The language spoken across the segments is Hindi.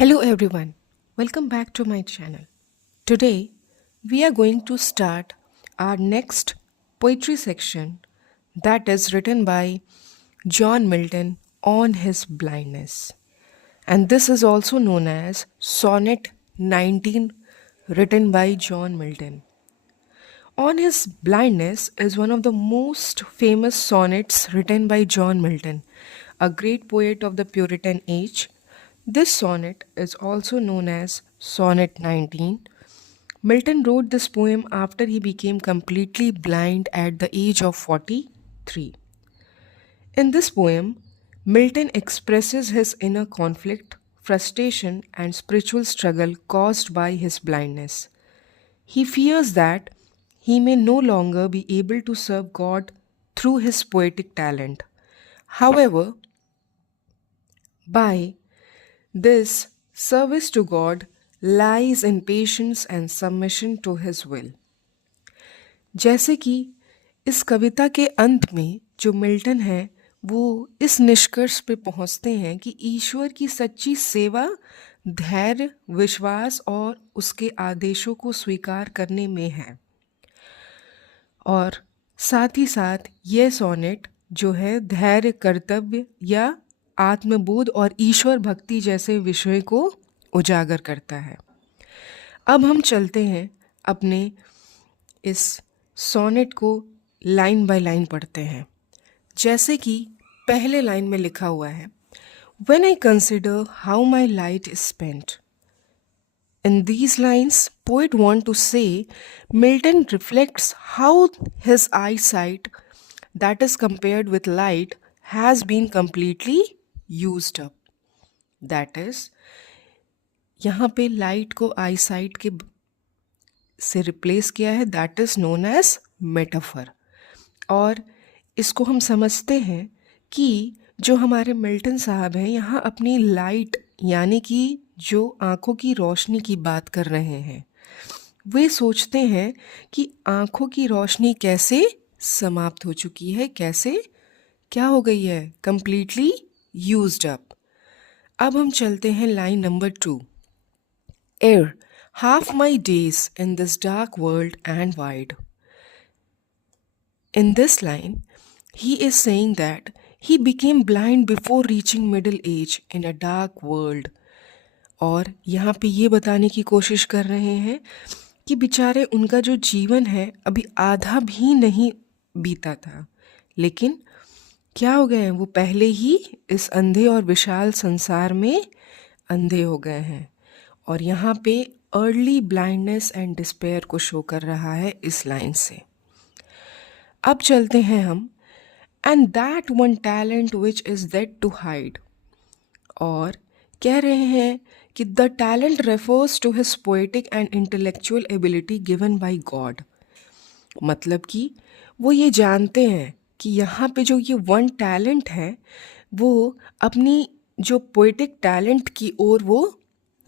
Hello everyone, welcome back to my channel. Today we are going to start our next poetry section that is written by John Milton on his blindness. And this is also known as Sonnet 19 written by John Milton. On His Blindness is one of the most famous sonnets written by John Milton, a great poet of the Puritan age. This sonnet is also known as Sonnet 19. Milton wrote this poem after he became completely blind at the age of 43. In this poem, Milton expresses his inner conflict, frustration, and spiritual struggle caused by his blindness. He fears that he may no longer be able to serve God through his poetic talent. However, by this service to God lies in patience and submission to his will. जैसे कि इस कविता के अंत में जो मिल्टन है वो इस निष्कर्ष पे पहुंचते हैं कि ईश्वर की सच्ची सेवा धैर्य, विश्वास और उसके आदेशों को स्वीकार करने में है। और साथ ही साथ ये सोनेट जो है धैर्य, कर्तव्य या आत्मबोध और ईश्वर भक्ति जैसे विषय को उजागर करता है। अब हम चलते हैं अपने इस सोनेट को लाइन बाय लाइन पढ़ते हैं। जैसे कि पहले लाइन में लिखा हुआ है, When I consider how my light is spent. In these lines, poet want to say Milton reflects how his eyesight, that is compared with light, has been completely used up. That is, यहाँ पे लाइट को आईसाइट के से रिप्लेस किया है, that is known as metaphor. और इसको हम समझते हैं कि जो हमारे मिल्टन साहब हैं यहाँ अपनी लाइट यानी कि जो आँखों की रोशनी की बात कर रहे हैं। वे सोचते हैं कि आँखों की रोशनी कैसे समाप्त हो चुकी है, कैसे क्या हो गई है, कंप्लीटली यूज्ड अप। अब हम चलते हैं line number 2। Ere half my days in this dark world and wide. In this line, he is saying that he became blind before reaching middle age in a dark world. और यहाँ पे ये बताने की कोशिश कर रहे हैं कि बेचारे उनका जो जीवन है अभी आधा भी नहीं बीता था, लेकिन क्या हो गए हैं, वो पहले ही इस अंधे और विशाल संसार में अंधे हो गए हैं। और यहाँ पे अर्ली ब्लाइंडनेस एंड डिस्पेयर को शो कर रहा है इस लाइन से। अब चलते हैं हम, and that one talent which is that to hide. और कह रहे हैं कि the talent refers to his poetic and intellectual ability given by God. मतलब कि वो ये जानते हैं कि यहाँ पे जो ये वन टैलेंट है वो अपनी जो पोएटिक टैलेंट की ओर वो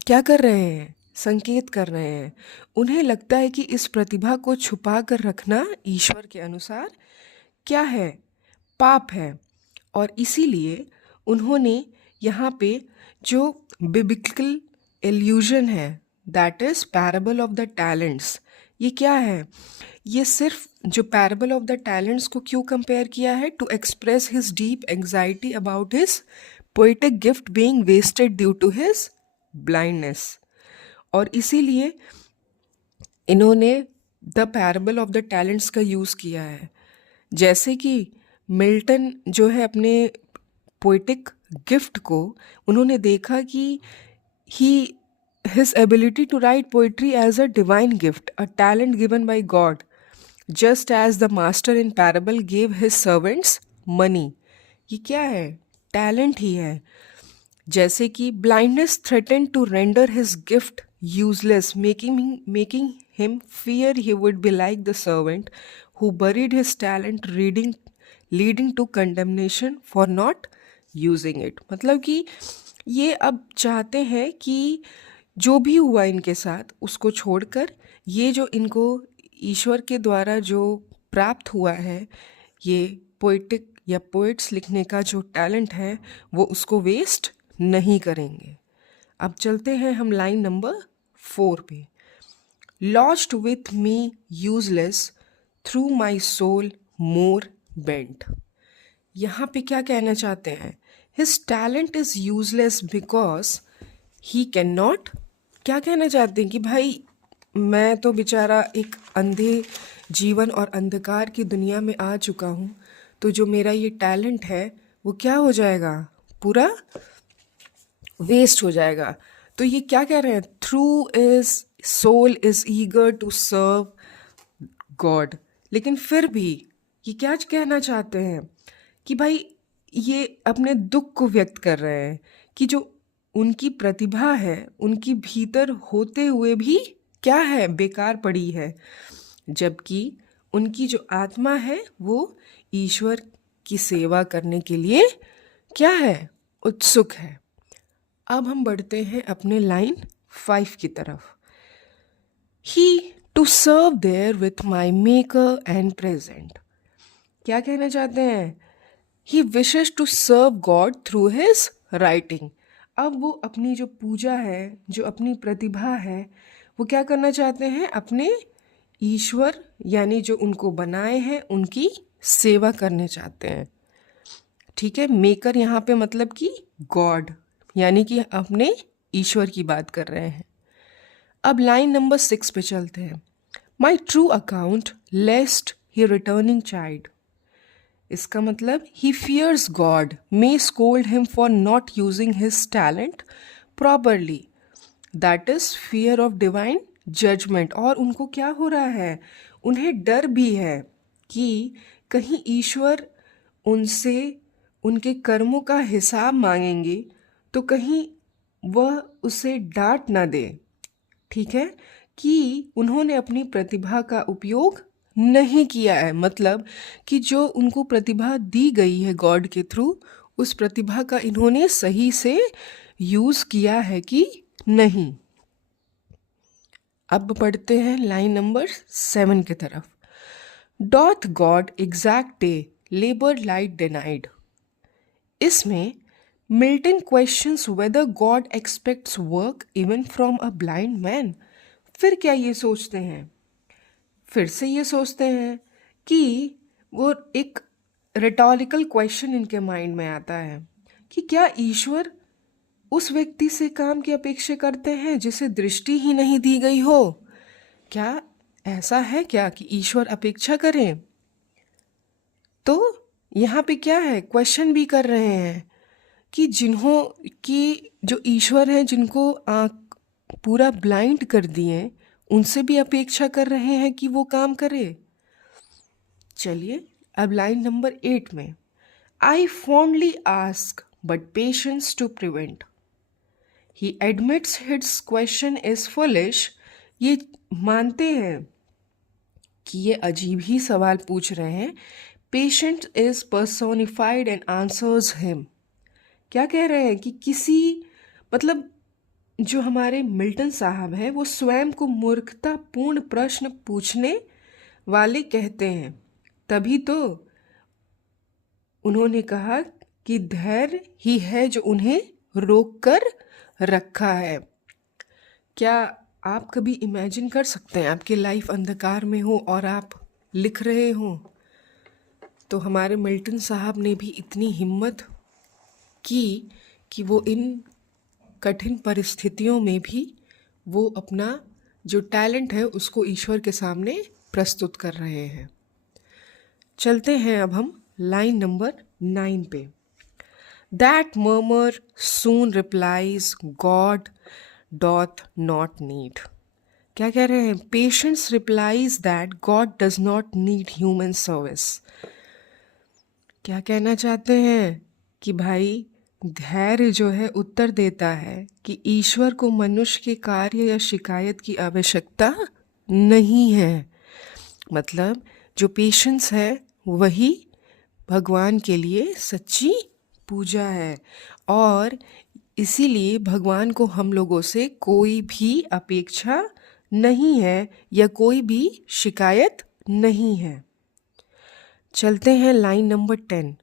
क्या कर रहे हैं, संकेत कर रहे हैं। उन्हें लगता है कि इस प्रतिभा को छुपा कर रखना ईश्वर के अनुसार क्या है, पाप है। और इसीलिए उन्होंने यहाँ पे जो बिब्लिकल एल्यूजन है, that is parable of the talents, ये क्या है, ये सिर्फ जो पैराबल ऑफ द टैलेंट्स को क्यों कंपेयर किया है, to express his deep anxiety about his poetic gift being wasted due to his blindness. और इसीलिए इन्होंने the parable of the talents का यूज़ किया है। जैसे कि मिल्टन जो है अपने पोएटिक गिफ्ट को उन्होंने देखा कि his ability to write poetry as a divine gift, a talent given by God, just as the master in parable gave his servants money. ये क्या है, टैलेंट ही है। जैसे कि blindness threatened to render his gift useless, making him fear he would be like the servant who buried his talent, leading to condemnation for not using it। मतलब कि ये अब चाहते हैं कि जो भी हुआ इनके साथ उसको छोड़कर ये जो इनको ईश्वर के द्वारा जो प्राप्त हुआ है, ये पोएटिक या पोएट्स लिखने का जो टैलेंट है वो उसको वेस्ट नहीं करेंगे। अब चलते हैं हम लाइन नंबर 4 पे। Lost with me useless through my soul more bent. यहाँ पे क्या कहना चाहते हैं? His talent is useless because he can not. क्या कहना चाहते हैं कि भाई मैं तो बेचारा एक अंधे जीवन और अंधकार की दुनिया में आ चुका हूँ, तो जो मेरा ये टैलेंट है वो क्या हो जाएगा? पूरा वेस्ट हो जाएगा। तो ये क्या कह रहे हैं? Through is soul is eager to serve God. लेकिन फिर भी ये क्या कहना चाहते हैं कि भाई ये अपने दुख को व्यक्त कर रहे हैं कि जो उनकी प्रतिभा है उनकी भीतर होते हुए भी क्या है? बेकार पड़ी है, जबकि उनकी जो आत्मा है वो ईश्वर की सेवा करने के लिए क्या है? उत्सुक है। अब हम बढ़ते हैं अपने लाइन 5 की तरफ। He to serve therewith my maker and present. क्या कहना चाहते हैं? He wishes to serve God through his writing. अब वो अपनी जो पूजा है, जो अपनी प्रतिभा है, वो क्या करना चाहते हैं? अपने ईश्वर यानी जो उनको बनाए हैं उनकी सेवा करने चाहते हैं। ठीक है, मेकर यहाँ पे मतलब कि गॉड, यानी कि अपने ईश्वर की बात कर रहे हैं। अब लाइन नंबर 6 पे चलते हैं। My true account lest he returning child. इसका मतलब he fears God may scold him for not using his talent properly. That is fear of divine judgement. और उनको क्या हो रहा है? उन्हें डर भी है कि कहीं ईश्वर उनसे उनके कर्मों का हिसाब मांगेंगे तो कहीं वह उसे डांट ना दे। ठीक है, कि उन्होंने अपनी प्रतिभा का उपयोग नहीं किया है, मतलब कि जो उनको प्रतिभा दी गई है गॉड के थ्रू, उस प्रतिभा का इन्होंने सही से यूज़ किया है कि नहीं। अब पढ़ते हैं लाइन नंबर 7 की तरफ। Doth God exact day labour light denied. इसमें Milton questions whether God expects work even from a blind man. फिर क्या ये सोचते हैं? फिर से ये सोचते हैं कि वो एक रिटॉरिकल क्वेश्चन इनके माइंड में आता है कि क्या ईश्वर उस व्यक्ति से काम की अपेक्षा करते हैं जिसे दृष्टि ही नहीं दी गई हो? क्या ऐसा है क्या कि ईश्वर अपेक्षा करें? तो यहाँ पे क्या है? क्वेश्चन भी कर रहे हैं कि जिन्हों की जो ईश्वर हैं, जिनको आँख पूरा ब्लाइंड कर दिए, उनसे भी अपेक्षा कर रहे हैं कि वो काम करे। चलिए अब लाइन नंबर 8 में। I fondly ask but patience to prevent. He admits his question is foolish. ये मानते हैं कि ये अजीब ही सवाल पूछ रहे हैं। Patient is personified and answers him. क्या कह रहे हैं कि किसी मतलब जो हमारे मिल्टन साहब हैं वो स्वयं को मूर्खतापूर्ण प्रश्न पूछने वाले कहते हैं। तभी तो उन्होंने कहा कि धैर्य ही है जो उन्हें रोक कर रखा है। क्या आप कभी इमेजिन कर सकते हैं आपकी लाइफ अंधकार में हो और आप लिख रहे हो? तो हमारे मिल्टन साहब ने भी इतनी हिम्मत की कि वो इन कठिन परिस्थितियों में भी वो अपना जो टैलेंट है उसको ईश्वर के सामने प्रस्तुत कर रहे हैं। चलते हैं अब हम लाइन नंबर 9 पे। That murmur soon replies God doth not need. क्या कह रहे हैं? Patience replies that God does not need human service. क्या कहना चाहते हैं कि भाई धैर्य जो है उत्तर देता है कि ईश्वर को मनुष्य के कार्य या शिकायत की आवश्यकता नहीं है। मतलब जो पेशेंस है वही भगवान के लिए सच्ची पूजा है, और इसीलिए भगवान को हम लोगों से कोई भी अपेक्षा नहीं है या कोई भी शिकायत नहीं है। चलते हैं line number 10।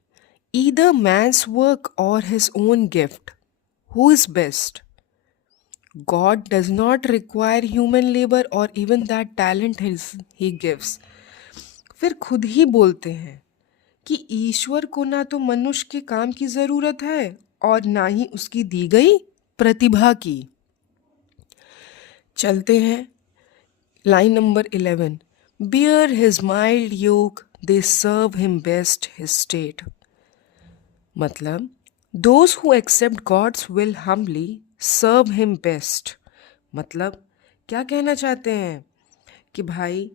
Either man's work or his own gift, who is best? God does not require human labor or even that talent he gives. फिर खुद ही बोलते हैं कि ईश्वर को ना तो मनुष्य के काम की जरूरत है और ना ही उसकी दी गई प्रतिभा की। चलते हैं line number 11। Bear his mild yoke, they serve him best his state. मतलब those who accept God's will humbly serve him best. मतलब क्या कहना चाहते हैं कि भाई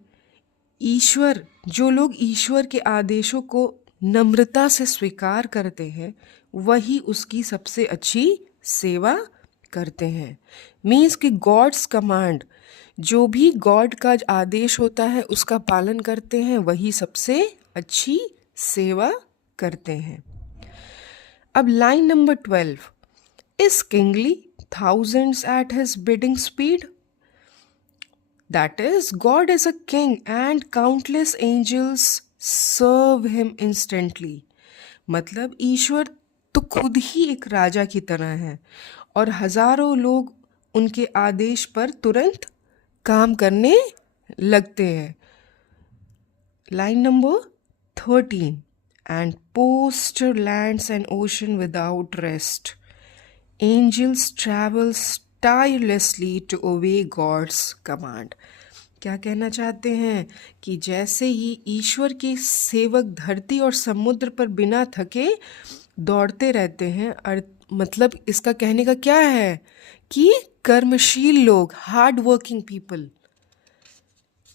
ईश्वर, जो लोग ईश्वर के आदेशों को नम्रता से स्वीकार करते हैं वही उसकी सबसे अच्छी सेवा करते हैं। मीन्स कि गॉड्स कमांड, जो भी गॉड का आदेश होता है उसका पालन करते हैं वही सबसे अच्छी सेवा करते हैं। अब line number 12। Is kingly thousands at his bidding speed? That is, God is a king and countless angels serve him instantly. मतलब ईश्वर तो खुद ही एक राजा की तरह है और हजारों लोग उनके आदेश पर तुरंत काम करने लगते हैं। Line number 13। And poster lands and ocean without rest. Angels travels tirelessly to obey God's command. क्या कहना चाहते हैं कि जैसे ही ईश्वर के सेवक धरती और समुद्र पर बिना थके दौड़ते रहते हैं, मतलब इसका कहने का क्या है कि कर्मशील लोग, हार्ड वर्किंग पीपल,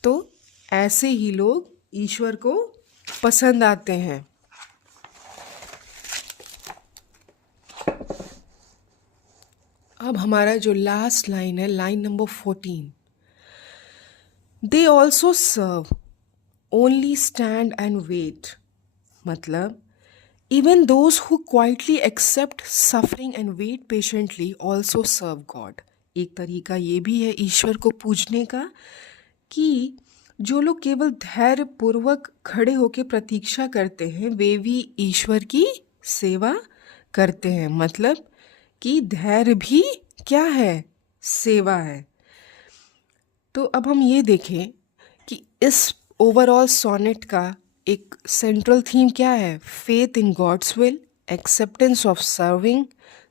तो ऐसे ही लोग ईश्वर को पसंद आते हैं। अब हमारा जो लास्ट लाइन है, line number 14। They also serve, only stand and wait. मतलब even those who quietly accept suffering and wait patiently also serve God. एक तरीका ये भी है ईश्वर को पूजने का कि जो लोग केवल धैर्य पूर्वक खड़े होकर प्रतीक्षा करते हैं वे भी ईश्वर की सेवा करते हैं। मतलब कि धैर्य भी क्या है, सेवा है। तो अब हम ये देखें कि इस ओवरऑल सोनेट का एक सेंट्रल थीम क्या है। Faith in God's will, acceptance of serving,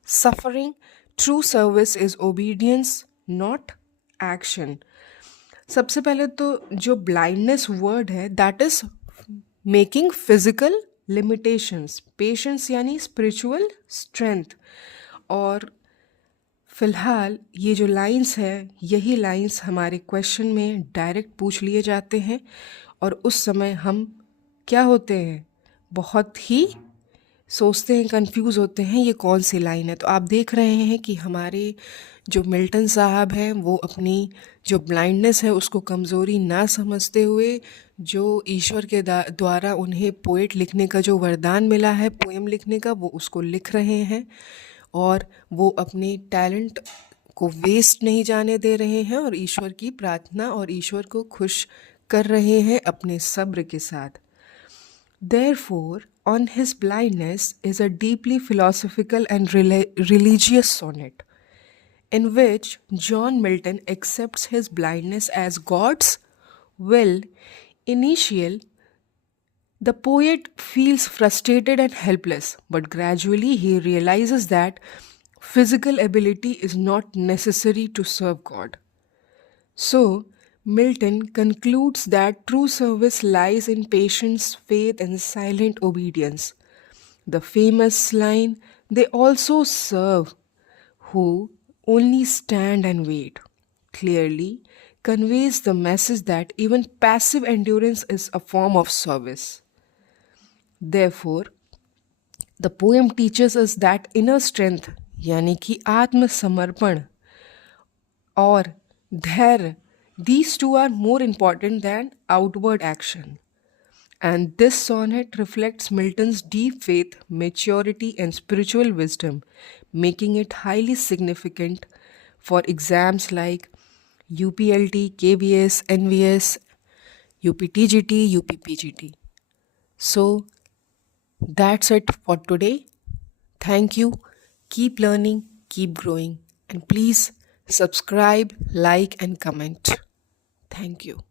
suffering, true service is obedience not action. सबसे पहले तो जो ब्लाइंडनेस वर्ड है that is making physical limitations, patience यानी स्पिरिचुअल स्ट्रेंथ। और फिलहाल ये जो लाइंस है यही लाइंस हमारे क्वेश्चन में डायरेक्ट पूछ लिए जाते हैं और उस समय हम क्या होते हैं, बहुत ही सोचते हैं, कंफ्यूज होते हैं ये कौन सी लाइन है। तो आप देख रहे हैं कि हमारे जो मिल्टन साहब हैं वो अपनी जो ब्लाइंडनेस है उसको कमज़ोरी ना समझते हुए, जो ईश्वर के द्वारा उन्हें पोएट लिखने का जो वरदान मिला है, पोएम लिखने का, वो उसको लिख रहे हैं और वो अपने टैलेंट को वेस्ट नहीं जाने दे रहे हैं और ईश्वर की प्रार्थना और ईश्वर को खुश कर रहे हैं अपने सब्र के साथ। Therefore, on his blindness is a deeply philosophical and religious sonnet, in which John Milton accepts his blindness as God's will. Initial, the poet feels frustrated and helpless, but gradually he realizes that physical ability is not necessary to serve God. So, Milton concludes that true service lies in patience, faith, and silent obedience. The famous line, they also serve who only stand and wait, clearly conveys the message that even passive endurance is a form of service. Therefore, the poem teaches us that inner strength, यानी कि आत्मसमर्पण और धैर्य, these two are more important than outward action. And this sonnet reflects Milton's deep faith, maturity, and spiritual wisdom, making it highly significant for exams like UPLT, KVS, NVS, UPTGT, UPPGT. So, that's it for today. Thank you. Keep learning, keep growing, and please Subscribe, like, and comment. Thank you.